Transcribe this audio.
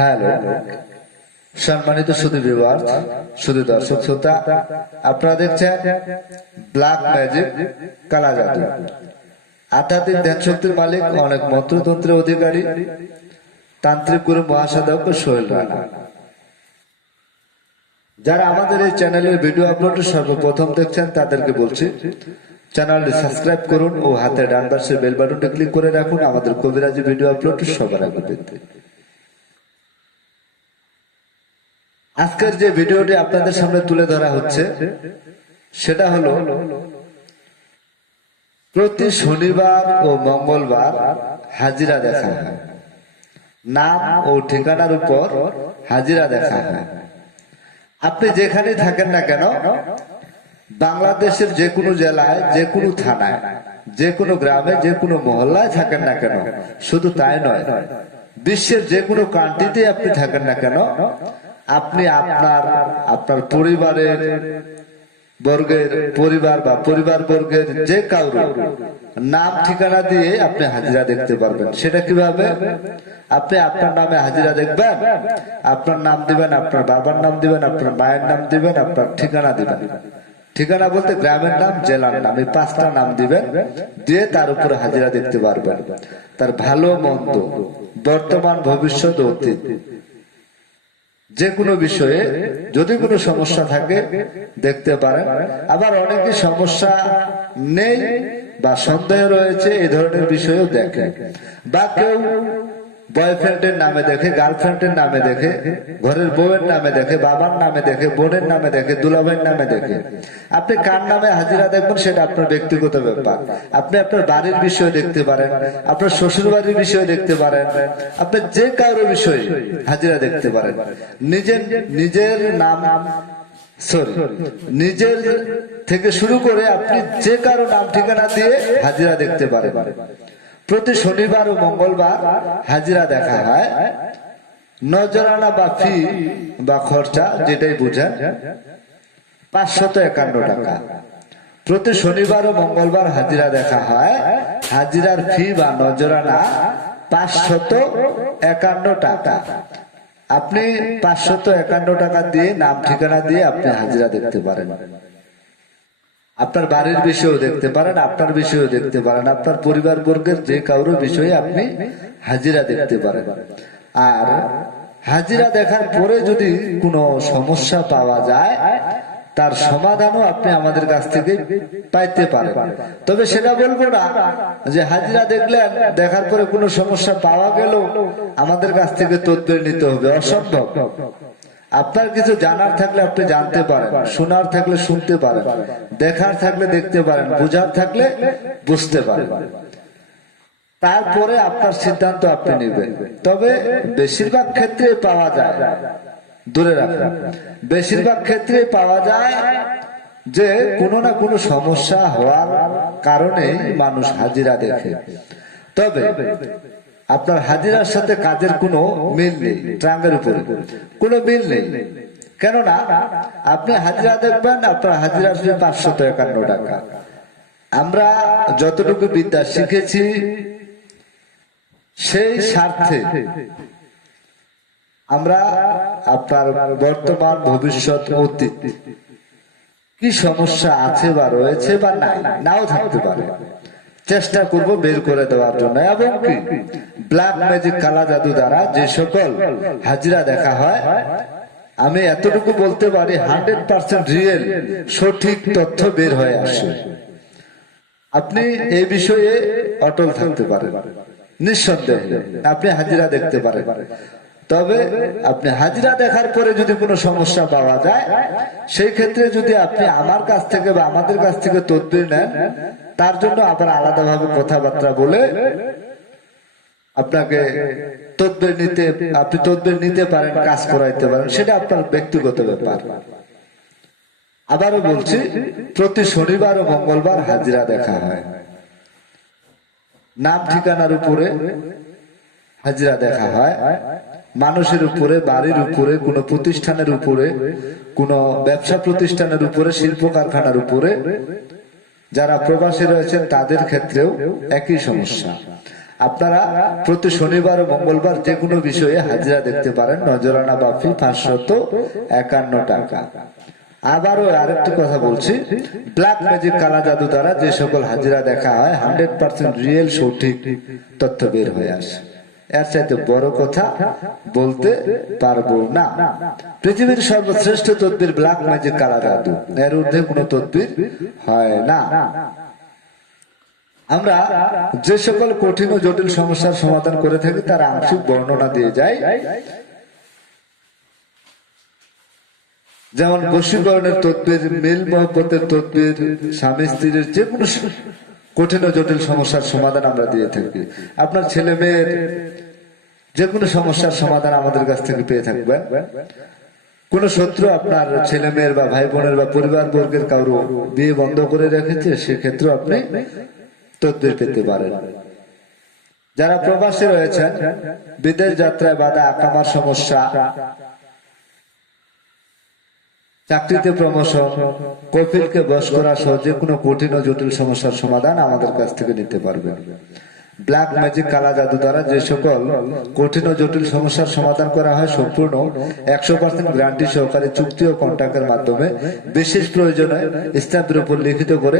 Hello, সম্মানিত শুধু viewers, শুধু দর্শক শ্রোতা, আপনারা দেখছেন ব্ল্যাক ম্যাজিক, কালা জাদু। আধ্যাত্মিক ধ্যান শক্তির মালিক, অনেক মন্ত্রতন্ত্রের অধিকারী, তান্ত্রিক গুরু মহাসাধক সোহেল রানা। যারা আমাদের এই চ্যানেলের ভিডিও আপলোড সর্বপ্রথম দেখছেন তাদেরকে বলছি, চ্যানেলটি সাবস্ক্রাইব করুন ও হাতে ডান পাশের বেল বাটনটি ক্লিক করে রাখুন আমাদের কবিরাজি ভিডিও আপলোড সবার আগে পেতে। আজকের যে ভিডিওটি আপনাদের সামনে তুলে ধরা হচ্ছে সেটা হলো প্রতি শনিবার ও মঙ্গলবার হাজিরা দেখা হয়। নাম ও ঠিকানার উপর হাজিরা দেখা হয়। আপনি যেখানে থাকেন না কেন, বাংলাদেশের যে কোনো জেলায়, যে কোনো থানায়, যে কোনো গ্রামে, যে কোনো মহল্লায় থাকেন না কেন, শুধু তাই নয়, বিশ্বের যে কোনো কান্ট্রিতে আপনি থাকেন না কেন, আপনি আপনার পরিবারের বর্গের পরিবার বা পরিবার বর্গের যে কাউর নাম ঠিকানা দিয়ে আপনি হাজিরা দেখতে পারবেন। সেটা কিভাবে? আপনি আপনার নামে হাজিরা দেখবেন, আপনার নাম দিবেন, আপনার বাবার নাম দিবেন, আপনার মায়ের নাম দিবেন, আপনার ঠিকানা দিবেন। ঠিকানা বলতে গ্রামের নাম, জেলার নাম, এই 5টা নাম দিবেন, দিয়ে তার উপরে হাজিরা দেখতে পারবেন। তার ভালো মন্দ, বর্তমান, ভবিষ্যৎ, অতীত, যে কোনো বিষয়ে যদি কোনো সমস্যা থাকে দেখতে পারেন। আবার অনেকে সমস্যা নেই বা সন্দেহ রয়েছে এই ধরনের বিষয়েও দেখে, বা কেউ বয়ফ্রেন্ডের নামে দেখে, গার্লফ্রেন্ডের নামে দেখে, ঘরের বউয়ের নামে দেখে, বাবার নামে দেখে, বোনের নামে দেখে, দুলাভাইয়ের নামে দেখে। আপনি কার নামে হাজিরা দেখবেন সেটা আপনার ব্যক্তিগত ব্যাপার। আপনি আপনার বাড়ির বিষয়ে দেখতে পারেন, আপনার শ্বশুর বাড়ির বিষয়ে দেখতে পারেন, আপনি যে কারোর বিষয়ে হাজিরা দেখতে পারেন। নিজের নাম নিজের থেকে শুরু করে আপনি যে কারো নাম ঠিকানা দিয়ে হাজিরা দেখতে পারেন। প্রতি শনিবার ও মঙ্গলবার হাজিরা দেখা হয়। নজরানা বা ফি বা খরচা যেটাই বুঝেন 551 টাকা। প্রতি শনিবার ও মঙ্গলবার হাজিরা দেখা হয়। হাজিরার ফি বা নজরানা 551 টাকা। আপনি 551 টাকা দিয়ে নাম ঠিকানা দিয়ে আপনি হাজিরা দেখতে পারেন। আপনার বাড়ির বিষয়েও দেখতে পারেন, আপনার বিষয়েও দেখতে পারেন, আপনার পরিবার বর্গের যে কারোর বিষয়ে আপনি হাজিরা দেখতে পারেন। আর হাজিরা দেখার পরে যদি কোনো সমস্যা পাওয়া যায়, তার সমাধানও আপনি আমাদের কাছ থেকে পাইতে পারেন। তবে সেটা বলবো না যে হাজিরা দেখলেন, দেখার পরে কোনো সমস্যা পাওয়া গেল আমাদের কাছ থেকে তদবির নিতে হবে, অসম্ভব। আপনার কিছু জানার থাকলে আপনি জানতে পারেন, শোনার থাকলে শুনতে পারেন, দেখার থাকলে দেখতে পারেন, বুঝার থাকলে বুঝতে পারেন। তারপরে আপনার সিদ্ধান্ত আপনি নেবেন। তবে বেশিরভাগ ক্ষেত্রে পাওয়া যায়, দূরে রাখেন, বেশিরভাগ ক্ষেত্রে পাওয়া যায় যে কোনো না কোনো সমস্যা হওয়ার কারণে মানুষ হাজিরা দেখে। তবে আপনার হাজিরার সাথে কাজের কোনো মিল নেই, ট্রাঙ্গের উপরে কোনো মিল নেই। কেননা আপনি হাজিরা দেখবেন, আপনার হাজিরা 551 টাকা। আমরা যতটুকু বিদ্যা শিখেছি সেই স্বার্থে আমরা আপনার বর্তমান, ভবিষ্যৎ, অতীত কি সমস্যা আছে বা রয়েছে বা নাও থাকতে পারে, চেষ্টা করব বের করে দেওয়ার জন্য। এবং কি ব্ল্যাক ম্যাজিক, কালা জাদু দ্বারা যে সকল হাজিরা দেখা হয়, আমি এতটুকু বলতে পারি 100% রিয়েল, সঠিক তথ্য বের হয়ে আসে। আপনি এই বিষয়ে অটল থাকতে পারেন, নিঃসন্দেহে আপনি হাজিরা দেখতে পারেন। তবে আপনি হাজিরা দেখার পরে যদি কোনো সমস্যা পাওয়া যায়, সেই ক্ষেত্রে যদি আপনি আমার কাছ থেকে বা আমাদের কাছ থেকে তদবির নেন, তার জন্য আবার আলাদাভাবে কথাবার্তা বলে আপনাকে আপনি তদবির নিতে পারেন, কাজ করাইতে পারেন, সেটা আপনার ব্যক্তিগত ব্যাপার। আবারও বলছি, প্রতি শনিবার ও মঙ্গলবার হাজিরা দেখা হয়। নাম ঠিকানার উপরে হাজিরা দেখা হয়, মানুষের উপরে, বাড়ির উপরে, কোনো প্রতিষ্ঠানের উপরে, কোনো ব্যবসা প্রতিষ্ঠানের উপরে, শিল্প কারখানার উপরে, যারা প্রবাসী রয়েছেন তাদের ক্ষেত্রেও একই সমস্যা। আপনারা প্রতি শনিবার ও মঙ্গলবার যে কোনো বিষয়ে হাজিরা দেখতে পারেন। নজরানা বাফি 551 টাকা। আবারও আরেকটি কথা বলছি, ব্ল্যাক ম্যাজিক কালা জাদু দ্বারা যে সকল হাজিরা দেখা হয় 100% রিয়েল সঠিক তথ্য বের হয়ে আসে। এর চাইতে বড় কথা বলতে পারবো না। পৃথিবীর সর্বশ্রেষ্ঠ তদবির ব্ল্যাক ম্যাজিক কালা জাদু, এর ঊর্ধ্বে কোনো তদবির হয় না। আমরা যে সকল কঠিন ও জটিল সমস্যার সমাধান করে থাকি তার আংশিক বর্ণনা দিয়ে যাই। যেমন বশীকরণের তদবির, মিল মহব্বতের তদবির, স্বামী স্ত্রীর যে কোনো কঠিন ও জটিল সমস্যার সমাধান আমরা দিয়ে থাকি। আপনার ছেলে মেয়ের যে কোনো সমস্যার সমাধান আমাদের কাছ থেকে পেয়ে থাকবেন। কোন শত্রু আপনার ছেলে মেয়ের বা ভাই বোনের বা পরিবার বর্গের কারো বিয়ে বন্ধ করে রেখেছে, সেক্ষেত্রে আপনি তদবির পেতে পারেন। যারা প্রবাসে রয়েছেন, বিদেশ যাত্রায় বাধা, আকামার সমস্যা, চাকরিতে প্রমোশন, কফিলকে বশ করা সহ যে কোনো কঠিন ও জটিল সমস্যার সমাধান আমাদের কাছ থেকে নিতে পারবেন। ব্ল্যাক ম্যাজিক কালা জাদু দ্বারা যে সকল কঠিন ও জটিল সমস্যার সমাধান করা হয় সম্পূর্ণ 100% গ্যারান্টি সহকারে চুক্তি ও কন্ট্রাক্টের মাধ্যমে বিশেষ প্রয়োজনে স্ট্যাম্পের উপর লিখিত করে